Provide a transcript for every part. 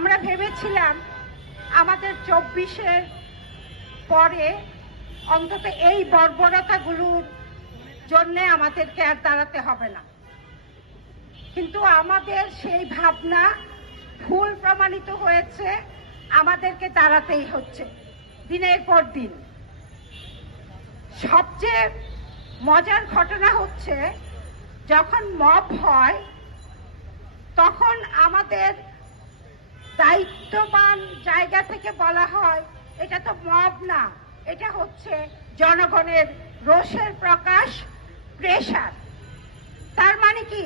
আমরা ভেবেছিলাম আমাদের 24-এর পরে অন্তত এই বর্বরতাগুলোর জন্য আমাদেরকে আর দাঁড়াতে হবে না, কিন্তু আমাদের সেই ভাবনা ভুল প্রমাণিত হয়েছে। আমাদেরকে দাঁড়াতেই হচ্ছে দিনের পর দিন। সবচেয়ে মজার ঘটনা হচ্ছে যখন মব হয় তখন আমাদের দায়িত্ববান জায়গা থেকে বলা হয় এটা তো মব না, এটা হচ্ছে জনগণের রোষের প্রকাশ, প্রেসার। তার মানে কি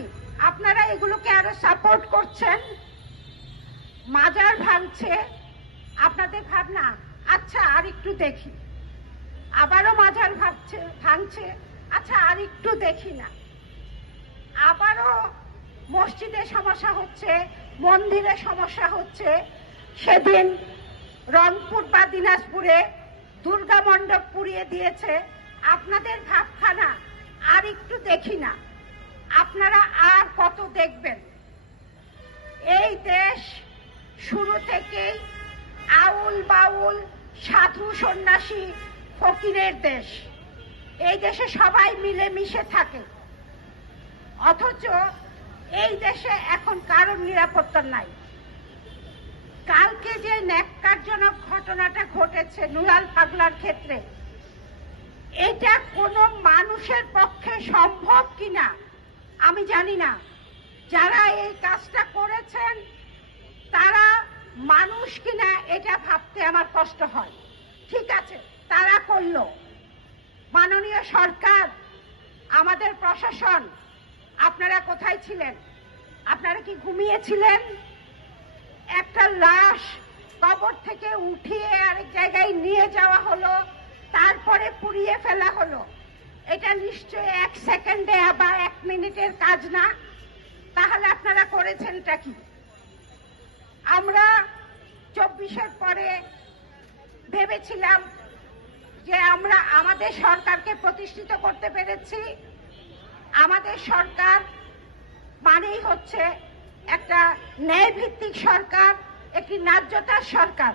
আপনারা এগুলোকে আরো সাপোর্ট করছেন? মাজার ভাঙছে, আপনাদের ভাবনা আচ্ছা আর একটু দেখি, আবারও মাজার ভাঙছে, আচ্ছা আর একটু দেখি না, আবারও মসজিদে সমস্যা হচ্ছে, মন্দিরে সমস্যা হচ্ছে। সেদিন রংপুর বা দিনাজপুরে দুর্গা মণ্ডপ পুড়িয়ে দিয়েছে, আপনাদের ভাবখানা আর একটু দেখি না। আপনারা আর কত দেখবেন? এই দেশ শুরু থেকেই আউল বাউল সাধু সন্ন্যাসী ফকিরের দেশ। এই দেশে সবাই মিলেমিশে থাকে, অথচ এই দেশে এখন কারোর নিরাপত্তা নাই। কালকে যে ন্যাক্কারজনক ঘটনাটা ঘটেছে নুরাল পাগলার ক্ষেত্রে, এটা কোনো মানুষের পক্ষে সম্ভব কিনা আমি জানি না। যারা এই কাজটা করেছেন তারা মানুষ কিনা এটা ভাবতে আমার কষ্ট হয়। ঠিক আছে, তারা করল। মাননীয় সরকার, আমাদের প্রশাসন, আপনারা কোথায় ছিলেন? আপনারা কি ঘুমিয়েছিলেন? একটা লাশ কবর থেকে উঠিয়ে আরেক জায়গায় নিয়ে যাওয়া হলো, তারপরে পুড়িয়ে ফেলা হলো। এটা নিশ্চয়ই 1 সেকেন্ডে বা 1 মিনিটের কাজ না। তাহলে আপনারা করেছেনটা কি? আমরা 24-এর পরে ভেবেছিলাম যে আমরা আমাদের সরকারকে প্রতিষ্ঠিত করতে পেরেছি। আমাদের সরকার মানেই হচ্ছে একটা ন্যায়ভিত্তিক সরকার, একটি ন্যায্যতার সরকার।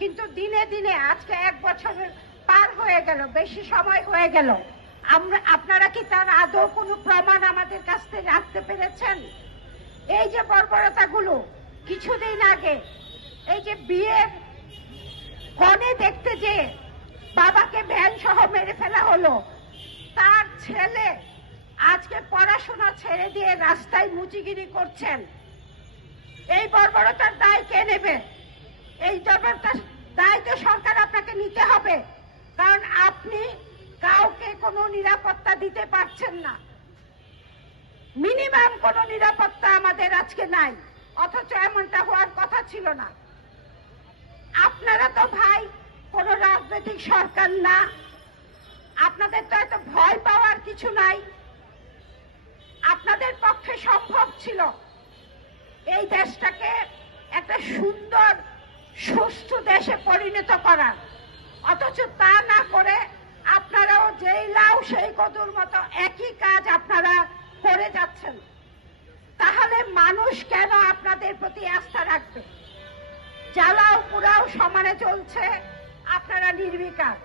কিন্তু দিনে দিনে আজকে 1 বছরের পার হয়ে গেল, বেশি সময় হয়ে গেল, আপনারা কি তার আদৌ কোনো প্রমাণ আমাদের কাছ থেকে রাখতে পেরেছেন? এই যে বর্বরতাগুলো, কিছুদিন আগে এই যে বিয়ের কনে দেখতে যে বাবাকে ভ্যান সহ মেরে ফেলা হলো, তার ছেলে আজকে পড়াশোনা ছেড়ে দিয়ে রাস্তায় মুচিগিরি করছেন। এই বর্বরতার দায় কে নেবে? এই বর্বরতার দায় তো সরকার আপনাকে নিতে হবে, কারণ আপনি কাউকে কোনো নিরাপত্তা দিতে পারছেন না। মিনিমাম কোনো নিরাপত্তা আমাদের আজকে নাই, অথচ এমনটা হওয়ার কথা ছিল না। আপনারা তো ভাই কোনো রাজনৈতিক সরকার না, আপনাদের তো এত ভয় পাওয়ার কিছু নাই। আপনাদের পক্ষে সম্ভব ছিল এই দেশটাকে একটা সুন্দর সুস্থ দেশে পরিণত করা, অথচ তা না করে আপনারাও যেই লাউ সেই কদুর মতো একই কাজ আপনারা করে যাচ্ছেন। তাহলে মানুষ কেন আপনাদের প্রতি আস্থা রাখবে? জ্বালাও পুরাও সমানে চলছে, আপনারা নির্বিকার।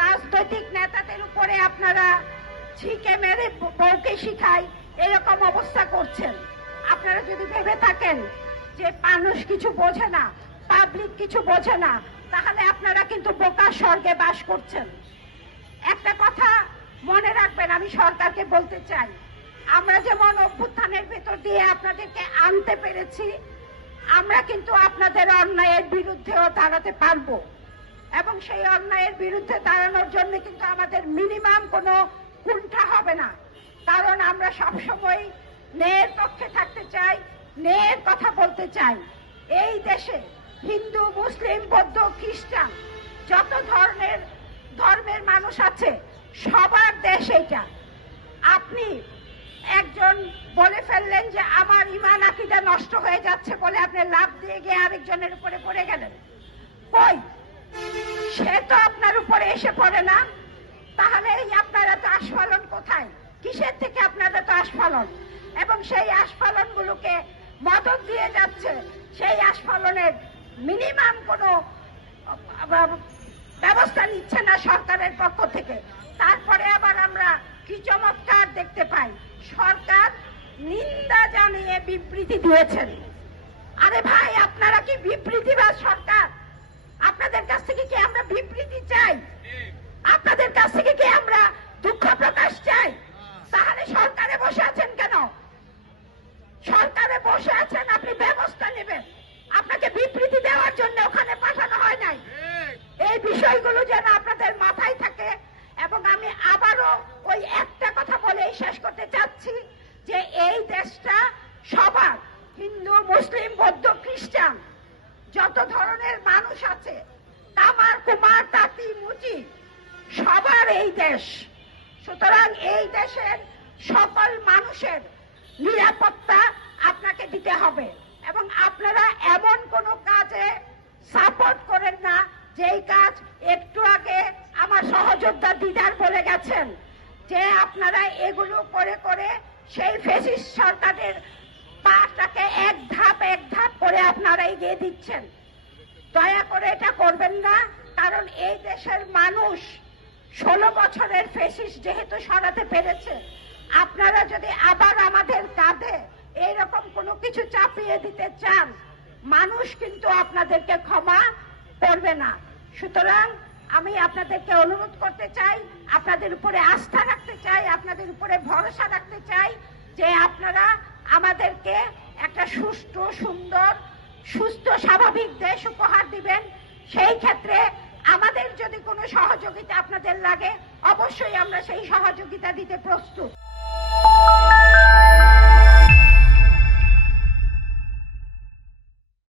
রাজনৈতিক নেতাদের উপরে আপনারা ছিকে মেরে বউকে শিখায় এরকম অবস্থা করছেন। আপনারা যদি ভেবে থাকেন যে মানুষ কিছু বোঝে না, পাবলিক কিছু বোঝে না, তাহলে আপনারা কিন্তু বোকার স্বর্গে বাস করছেন। একটা কথা মনে রাখবেন, আমি সরকারকে বলতে চাই, আমরা যেমন অভ্যুত্থানের ভেতর দিয়ে আপনাদেরকে আনতে পেরেছি, আমরা কিন্তু আপনাদের অন্যায়ের বিরুদ্ধেও দাঁড়াতে পারবো, এবং সেই অন্যায়ের বিরুদ্ধে দাঁড়ানোর জন্য কিন্তু আমাদের মিনিমাম কোনো কুণ্ঠা হবে না। কারণ আমরা সবসময় ন্যায়ের পক্ষে থাকতে চাই, ন্যায়ের কথা বলতে চাই। এই দেশে হিন্দু, মুসলিম, বৌদ্ধ, খ্রিস্টান যত ধর্মের মানুষ আছে, সবার দেশ এটা। আপনি একজন বলে ফেললেন যে আমার ঈমান আকীদা নষ্ট হয়ে যাচ্ছে বলে আপনি লাফ দিয়ে গিয়ে আরেকজনের উপরে পড়ে গেলেন। কই, সে তো আপনার উপরে এসে পড়ে না। তাহলে এই আপনারা তো আস্ফালন কোথায়? কিসের থেকে আপনারা তো আস্ফালন? এবং সেই আস্ফালন গুলোকে মদত দিয়ে যাচ্ছে, সেই মিনিমাম কোনো ব্যবস্থা নিচ্ছে না সরকারের পক্ষ থেকে। তারপরে আবার আমরা কি চমৎকার দেখতে পাই, সরকার নিন্দা জানিয়ে বিবৃতি দিয়েছেন। আরে ভাই, আপনারা কি বিবৃতিবাজ সরকার? আপনাদের কাছ থেকে কি আমরা বিবৃতি চাই? আপনাদের কাছ থেকে কি আমরা দুঃখ প্রকাশ চাই? তাহলে সরকারে বসে আছেন কেন? সরকারে বসে আছেন, আপনি ব্যবস্থা নেবেন। আপনাকে বিবৃতি দেওয়ার জন্য ওখানে পাঠানো হয় নাই। এই বিষয়গুলো যেন আপনাদের মাথায় থাকে। এবং আমি আবারও ওই একটা কথা বলে শেষ করতে চাচ্ছি যে এই দেশটা সবার, হিন্দু, মুসলিম, বৌদ্ধ, খ্রিস্টান, যত ধরনের মানুষ আছে, তামার, কুমার, তাঁতি, মুচি, সবার এই দেশ। সুতরাং এই দেশের সকল মানুষের নিরাপত্তা আপনাকে দিতে হবে। এবং আপনারা এমন কোনো কাজে সাপোর্ট করেন না যেই কাজ একটু আগে আমার সহযোদ্ধা দিদার বলে গেছেন, যে আপনারা এগুলো করে করে সেই ফ্যাসিস্ট সরকারের পাটাকে এক ধাপ করে আপনারা এগিয়ে দিচ্ছেন। দয়া করে এটা করবেন না। কারণ এই দেশের মানুষ 16 বছরের ফ্যাসিস্ট যেহেতু সরাতে পেরেছে, আপনারা যদি আবার আমাদের কাঁধে এইরকম কোনো কিছু চাপিয়ে দিতে চান, মানুষ কিন্তু আপনাদেরকে ক্ষমা করবে না। সুতরাং আমি আপনাদেরকে অনুরোধ করতে চাই, আপনাদের উপরে আস্থা রাখতে চাই, আপনাদের উপরে ভরসা রাখতে চাই যে আপনারা আমাদেরকে একটা সুষ্ঠু, সুন্দর, সুস্থ, স্বাভাবিক দেশ উপহার দিবেন। সেই ক্ষেত্রে আমাদের যদি কোনো সহযোগিতা আপনাদের লাগে, অবশ্যই আমরা সেই সহযোগিতা দিতে প্রস্তুত।